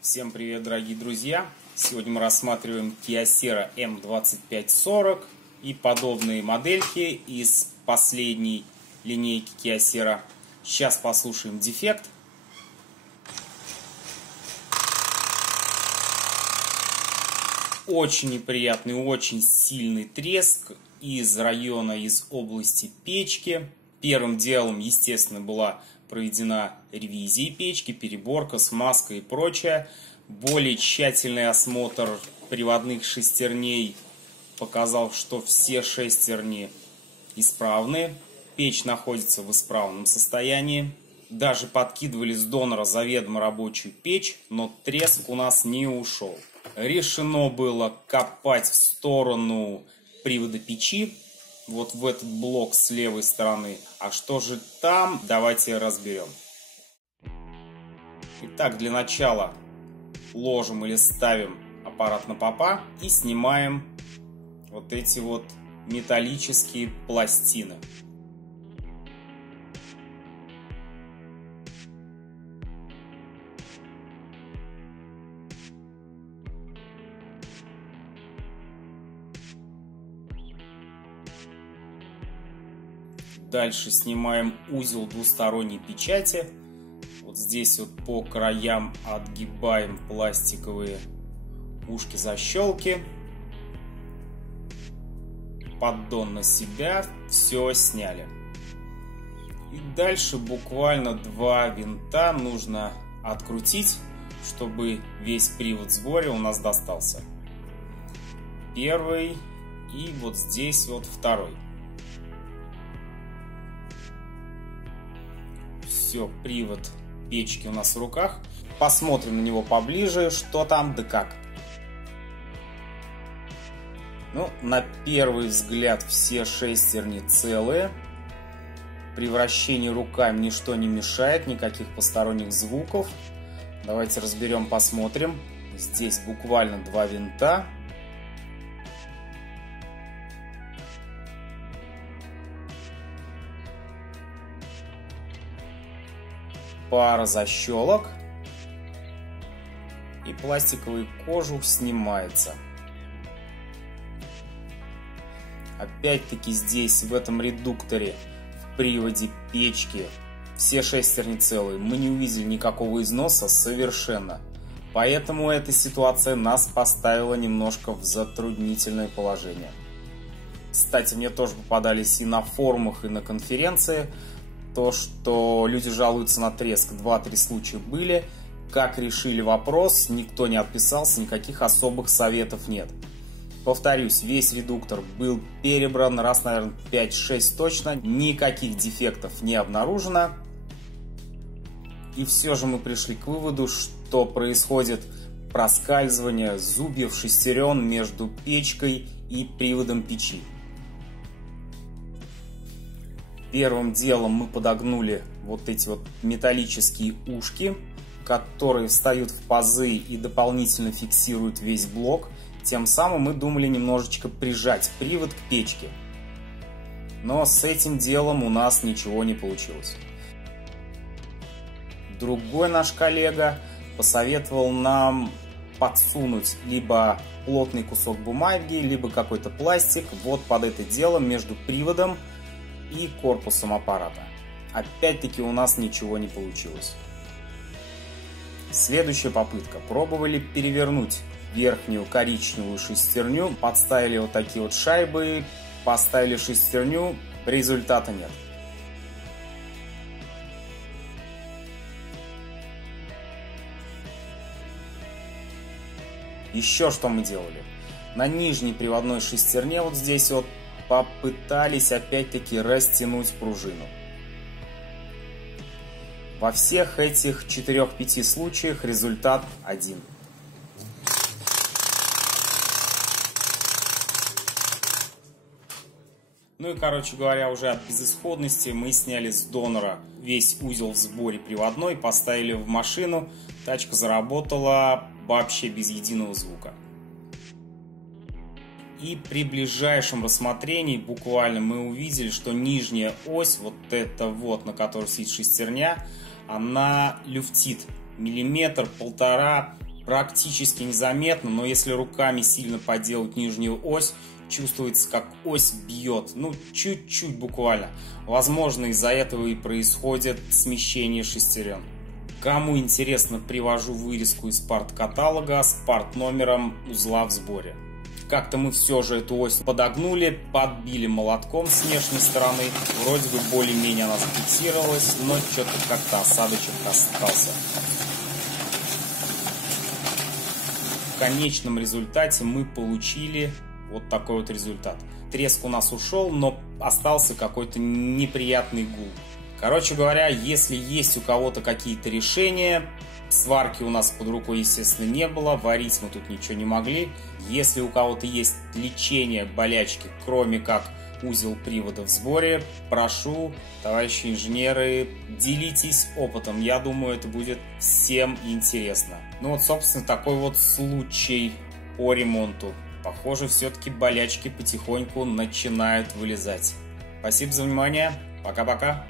Всем привет, дорогие друзья! Сегодня мы рассматриваем Kyocera M2540 и подобные модельки из последней линейки Kyocera. Сейчас послушаем дефект. Очень неприятный, очень сильный треск из области печки. Первым делом, естественно, была проведена ревизия печки, переборка, смазка и прочее. Более тщательный осмотр приводных шестерней показал, что все шестерни исправны. Печь находится в исправном состоянии. Даже подкидывали с донора заведомо рабочую печь, но треск у нас не ушел. Решено было копать в сторону привода печи, вот в этот блок с левой стороны. А что же там, давайте разберем. Итак, для начала ложим или ставим аппарат на попа и снимаем вот эти вот металлические пластины. Дальше снимаем узел двусторонней печати. Вот здесь вот по краям отгибаем пластиковые ушки-защелки. Поддон на себя. Все сняли. И дальше буквально 2 винта нужно открутить, чтобы весь привод с горя у нас достался. Первый и вот здесь вот второй. Все, привод печки у нас в руках. Посмотрим на него поближе, что там да как. Ну, на первый взгляд все шестерни целые. При вращении руками ничто не мешает, никаких посторонних звуков. Давайте разберем, посмотрим. Здесь буквально 2 винта. Пара защелок, и пластиковый кожух снимается. Опять-таки здесь, в этом редукторе, в приводе печки, все шестерни целые. Мы не увидели никакого износа совершенно. Поэтому эта ситуация нас поставила немножко в затруднительное положение. Кстати, мне тоже попадались и на форумах, и на конференции то, что люди жалуются на треск. 2-3 случая были. Как решили вопрос, никто не отписался, никаких особых советов нет. Повторюсь, весь редуктор был перебран раз, наверное, 5-6 точно. Никаких дефектов не обнаружено. И все же мы пришли к выводу, что происходит проскальзывание зубьев шестерен между печкой и приводом печи. Первым делом мы подогнули вот эти вот металлические ушки, которые встают в пазы и дополнительно фиксируют весь блок. Тем самым мы думали немножечко прижать привод к печке. Но с этим делом у нас ничего не получилось. Другой наш коллега посоветовал нам подсунуть либо плотный кусок бумаги, либо какой-то пластик вот под это дело между приводом и корпусом аппарата. Опять-таки у нас ничего не получилось. Следующая попытка. Пробовали перевернуть верхнюю коричневую шестерню, подставили вот такие вот шайбы, поставили шестерню, результата нет. Еще что мы делали? На нижней приводной шестерне вот здесь вот попытались опять-таки растянуть пружину. Во всех этих 4-5 случаях результат один. Ну и, короче говоря, уже от безысходности мы сняли с донора весь узел в сборе приводной, поставили в машину, тачка заработала вообще без единого звука. И при ближайшем рассмотрении буквально мы увидели, что нижняя ось, вот эта вот, на которой сидит шестерня, она люфтит. Миллиметр, полтора практически незаметно, но если руками сильно поделать нижнюю ось, чувствуется, как ось бьет, ну чуть-чуть буквально. Возможно, из-за этого и происходит смещение шестерен. Кому интересно, привожу вырезку из парт-каталога с парт-номером узла в сборе. Как-то мы все же эту ось подогнули, подбили молотком с внешней стороны. Вроде бы более-менее она зафиксировалась, но что-то как-то осадочек остался. В конечном результате мы получили вот такой вот результат. Треск у нас ушел, но остался какой-то неприятный гул. Короче говоря, если есть у кого-то какие-то решения, сварки у нас под рукой, естественно, не было, варить мы тут ничего не могли. Если у кого-то есть лечение болячки, кроме как узел привода в сборе, прошу, товарищи инженеры, делитесь опытом. Я думаю, это будет всем интересно. Ну вот, собственно, такой вот случай по ремонту. Похоже, все-таки болячки потихоньку начинают вылезать. Спасибо за внимание. Пока-пока.